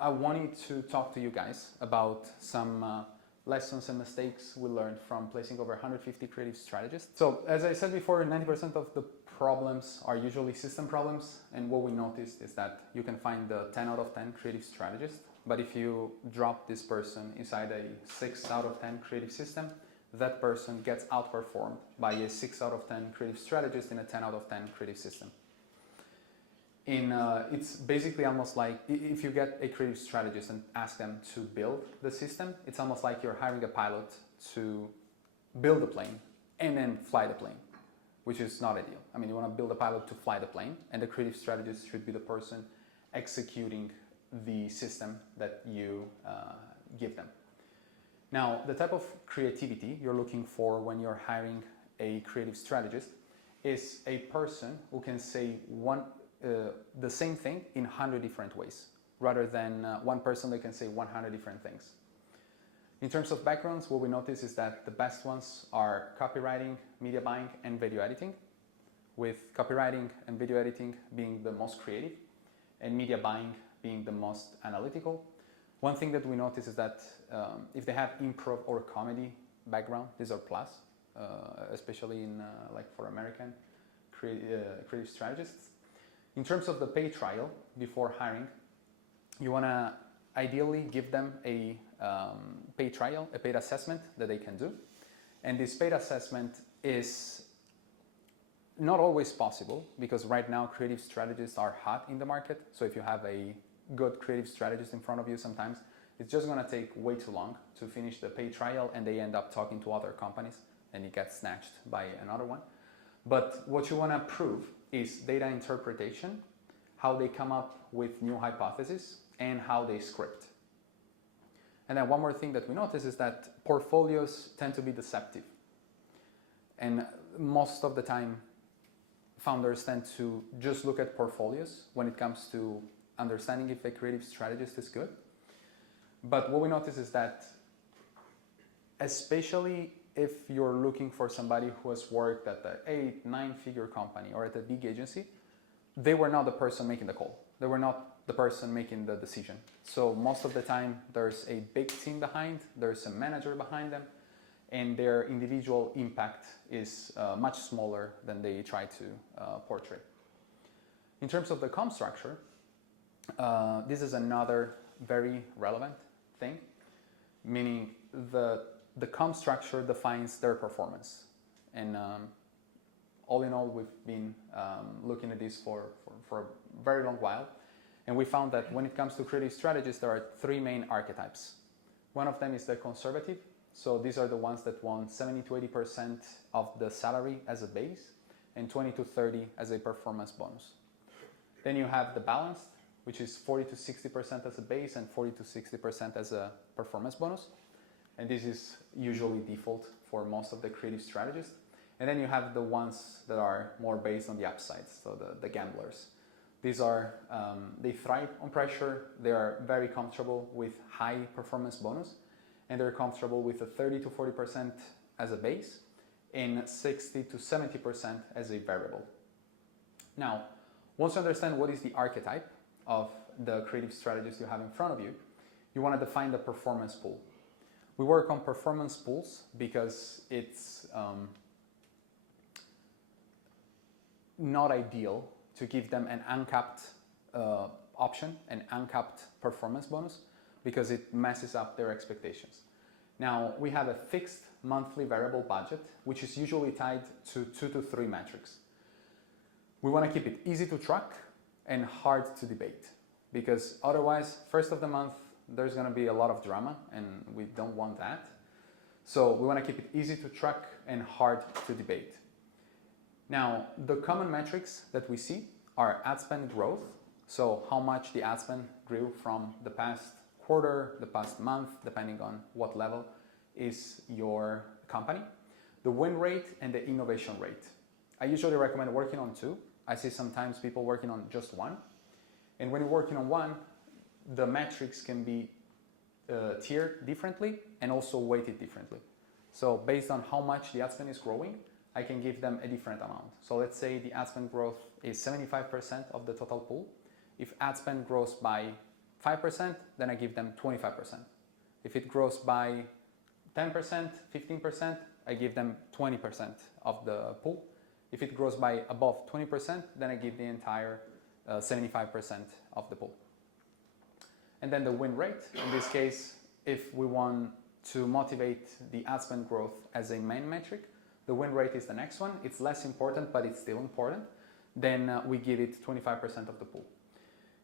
I wanted to talk to you guys about some lessons and mistakes we learned from placing over 150 creative strategists. So as I said before, 90% of the problems are usually system problems, and what we noticed is that you can find the 10 out of 10 creative strategist, but if you drop this person inside a 6 out of 10 creative system, that person gets outperformed by a 6 out of 10 creative strategist in a 10 out of 10 creative system. It's basically almost like if you get a creative strategist and ask them to build the system, it's almost like you're hiring a pilot to build the plane and then fly the plane, which is not ideal. I mean, you want to build a pilot to fly the plane, and the creative strategist should be the person executing the system that you give them. Now, the type of creativity you're looking for when you're hiring a creative strategist is a person who can say the same thing in 100 different ways, rather than one person that can say 100 different things. In terms of backgrounds, what we notice is that the best ones are copywriting, media buying, and video editing, with copywriting and video editing being the most creative, and media buying being the most analytical. One thing that we notice is that if they have improv or comedy background, these are plus, especially in like for American creative strategists. In terms of the pay trial before hiring, you want to ideally give them a pay trial, a paid assessment that they can do. And this paid assessment is not always possible because right now creative strategists are hot in the market. So if you have a good creative strategist in front of you, sometimes it's just going to take way too long to finish the pay trial, and they end up talking to other companies and it gets snatched by another one. But what you want to prove is data interpretation, how they come up with new hypotheses, and how they script. And then one more thing that we notice is that portfolios tend to be deceptive. And most of the time, founders tend to just look at portfolios when it comes to understanding if a creative strategist is good. But what we notice is that, especially if you're looking for somebody who has worked at the 8-9-figure company or at a big agency, they were not the person making the call. They were not the person making the decision. So most of the time, there's a big team behind, there's a manager behind them, and their individual impact is much smaller than they try to portray. In terms of the comp structure, this is another very relevant thing, meaning the comp structure defines their performance. And all in all, we've been looking at this for a very long while. And we found that when it comes to creative strategists, there are 3 main archetypes. One of them is the conservative. So these are the ones that want 70 to 80% of the salary as a base and 20 to 30 as a performance bonus. Then you have the balanced, which is 40 to 60% as a base and 40 to 60% as a performance bonus. And this is usually default for most of the creative strategists. And then you have the ones that are more based on the upsides, so the gamblers. These are, they thrive on pressure, they are very comfortable with high performance bonus, and they're comfortable with a 30 to 40% as a base and 60 to 70% as a variable. Now, once you understand what is the archetype of the creative strategist you have in front of you, you want to define the performance pool. We work on performance pools because it's not ideal to give them an uncapped option, an uncapped performance bonus, because it messes up their expectations. Now, we have a fixed monthly variable budget, which is usually tied to 2 to 3 metrics. We want to keep it easy to track and hard to debate, because otherwise, first of the month, there's going to be a lot of drama, and we don't want that. So we want to keep it easy to track and hard to debate. Now, the common metrics that we see are ad spend growth, so how much the ad spend grew from the past quarter, the past month, depending on what level is your company, the win rate, and the innovation rate. I usually recommend working on 2. I see sometimes people working on just 1. And when you're working on 1, the metrics can be tiered differently and also weighted differently. So based on how much the ad spend is growing, I can give them a different amount. So let's say the ad spend growth is 75% of the total pool. If ad spend grows by 5%, then I give them 25%. If it grows by 10%, 15%, I give them 20% of the pool. If it grows by above 20%, then I give the entire 75% of the pool. And then the win rate, in this case, if we want to motivate the ad spend growth as a main metric, the win rate is the next one. It's less important, but it's still important. Then we give it 25% of the pool.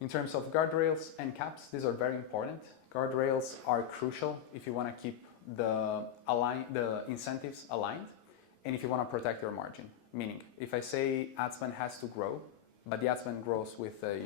In terms of guardrails and caps, these are very important. Guardrails are crucial if you want to keep the incentives aligned and if you want to protect your margin. Meaning, if I say ad spend has to grow, but the ad spend grows with a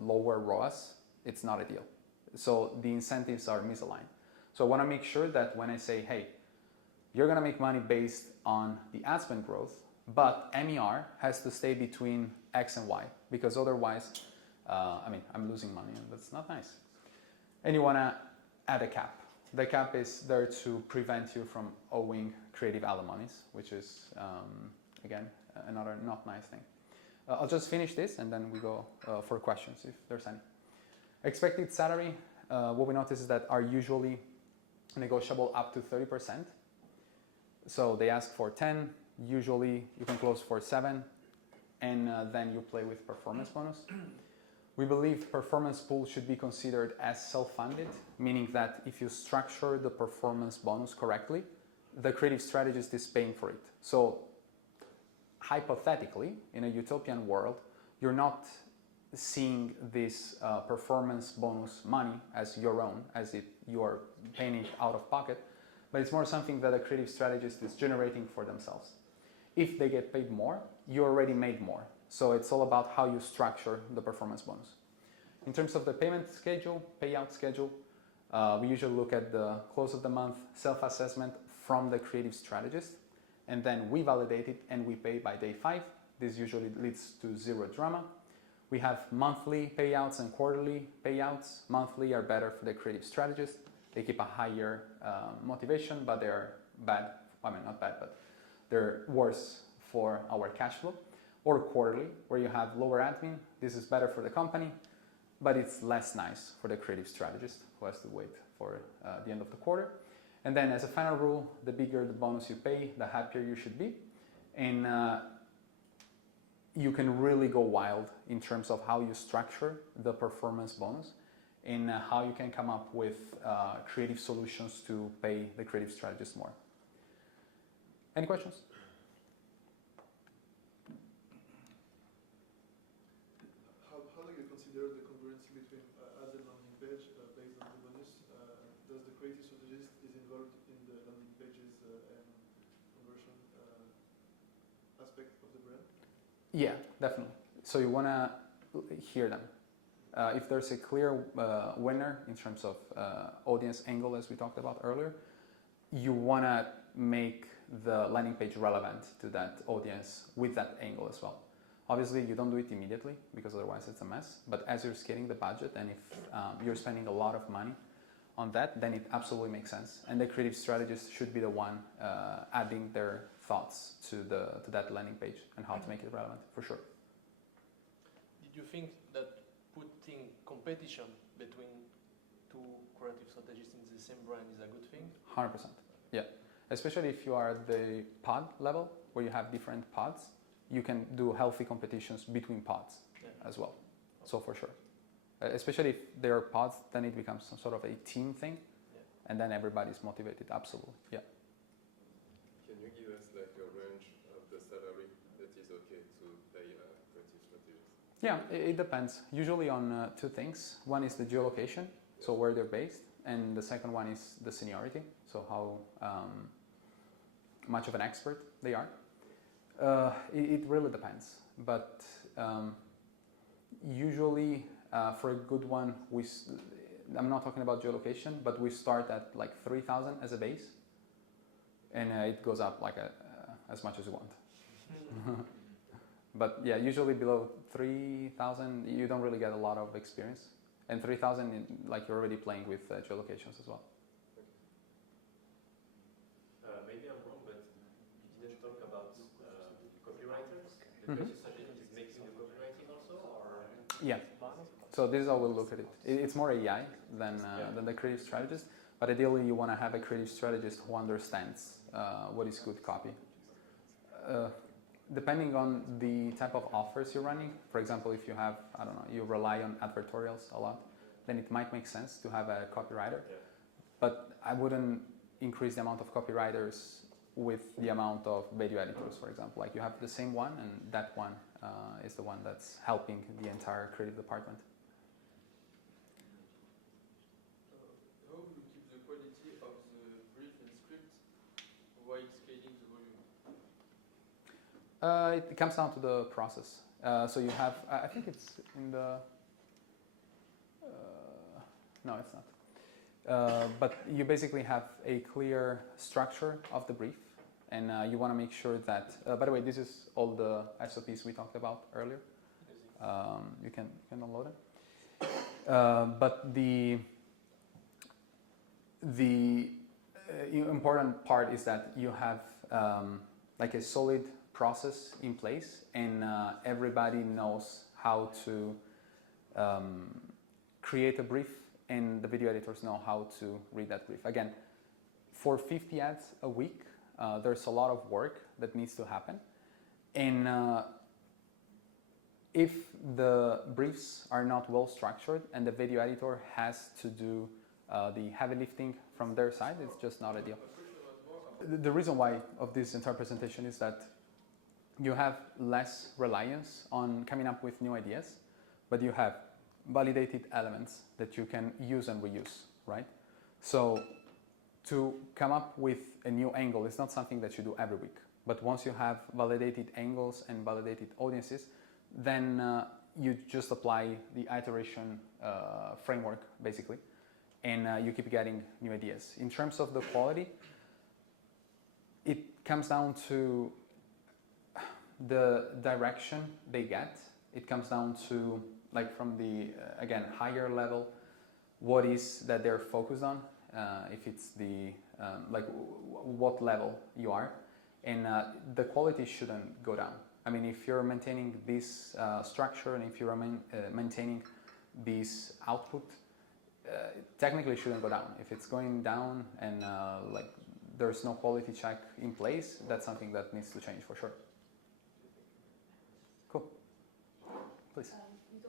lower ROAS, it's not ideal. So the incentives are misaligned. So I want to make sure that when I say, hey, you're going to make money based on the ad spend growth, but MER has to stay between X and Y, because otherwise, I'm losing money and that's not nice. And you want to add a cap. The cap is there to prevent you from owing creative alimonies, which is, again, another not nice thing. I'll just finish this and then we go for questions if there's any. Expected salary, what we notice is that are usually negotiable up to 30%. So they ask for 10, usually you can close for 7, and then you play with performance bonus. We believe performance pool should be considered as self-funded, meaning that if you structure the performance bonus correctly, the creative strategist is paying for it. So hypothetically, in a utopian world, you're not seeing this performance bonus money as your own, as if you are paying it out of pocket, but it's more something that a creative strategist is generating for themselves. If they get paid more, you already made more. So it's all about how you structure the performance bonus. In terms of the payment schedule, payout schedule, we usually look at the close of the month self-assessment from the creative strategist, and then we validate it and we pay by day 5. This usually leads to zero drama. We have monthly payouts and quarterly payouts. Monthly are better for the creative strategist. They keep a higher motivation, but they're bad. Not bad, but they're worse for our cash flow. Or quarterly, where you have lower admin. This is better for the company, but it's less nice for the creative strategist who has to wait for the end of the quarter. And then as a final rule, the bigger the bonus you pay, the happier you should be. And you can really go wild in terms of how you structure the performance bonus and how you can come up with creative solutions to pay the creative strategist more. Any questions? How do you consider the congruency between ads and landing page based on the bonus? Does the creative strategist is involved in the landing pages and conversion aspect of the brand? Yeah, definitely. So you want to hear them. If there's a clear winner in terms of audience angle, as we talked about earlier, you want to make the landing page relevant to that audience with that angle as well. Obviously, you don't do it immediately because otherwise it's a mess. But as you're scaling the budget and if you're spending a lot of money on that, then it absolutely makes sense. And the creative strategist should be the one adding their thoughts to that landing page and how to make it relevant, for sure. Did you think that putting competition between two creative strategists in the same brand is a good thing? 100%. Yeah. Especially if you are at the pod level where you have different pods, you can do healthy competitions between pods as well. So for sure. Especially if there are pods, then it becomes some sort of a team thing, and then everybody's motivated. Absolutely. Yeah. Can you give us like a range of the salary that is okay to pay a creative strategist? Yeah, it depends. Usually on two things. One is the geolocation, so where they're based, and the second one is the seniority, so how much of an expert they are. It really depends, but usually for a good one, I'm not talking about geolocation, but we start at like 3,000 as a base, and it goes up like as much as you want. But yeah, usually below 3,000, you don't really get a lot of experience, and 3,000, like you're already playing with geolocations as well. Maybe I'm wrong, but you didn't talk about copywriters. The Mm-hmm. creative strategist is making the copywriting also, or? Yeah. So this is how we'll look at it. It's more AI than the creative strategist, but ideally you want to have a creative strategist who understands what is good copy. Depending on the type of offers you're running, for example, if you have, I don't know, you rely on advertorials a lot, then it might make sense to have a copywriter. Yeah. But I wouldn't increase the amount of copywriters with the amount of video editors, for example. Like you have the same one, and that one is the one that's helping the entire creative department. How do you keep the quality of the brief and script while scaling the volume? It comes down to the process. So you have, I think it's in the, no, it's not. But you basically have a clear structure of the brief, and you want to make sure that, by the way, this is all the SOPs we talked about earlier. You can download it. But the important part is that you have like a solid process in place, and everybody knows how to create a brief, and the video editors know how to read that brief. Again, for 50 ads a week, there's a lot of work that needs to happen, and if the briefs are not well structured and the video editor has to do the heavy lifting from their side, it's just not ideal. The reason why of this entire presentation is that you have less reliance on coming up with new ideas, but you have validated elements that you can use and reuse, right? So to come up with a new angle is not something that you do every week, but once you have validated angles and validated audiences, then you just apply the iteration framework, basically, and you keep getting new ideas. In terms of the quality, it comes down to the direction they get. It comes down to, like, from the, again, higher level, what is that they're focused on, if it's the, like, what level you are, and the quality shouldn't go down. I mean, if you're maintaining this structure, and if you're maintaining this output, technically it shouldn't go down. If it's going down and like there's no quality check in place, that's something that needs to change for sure. Cool. Please.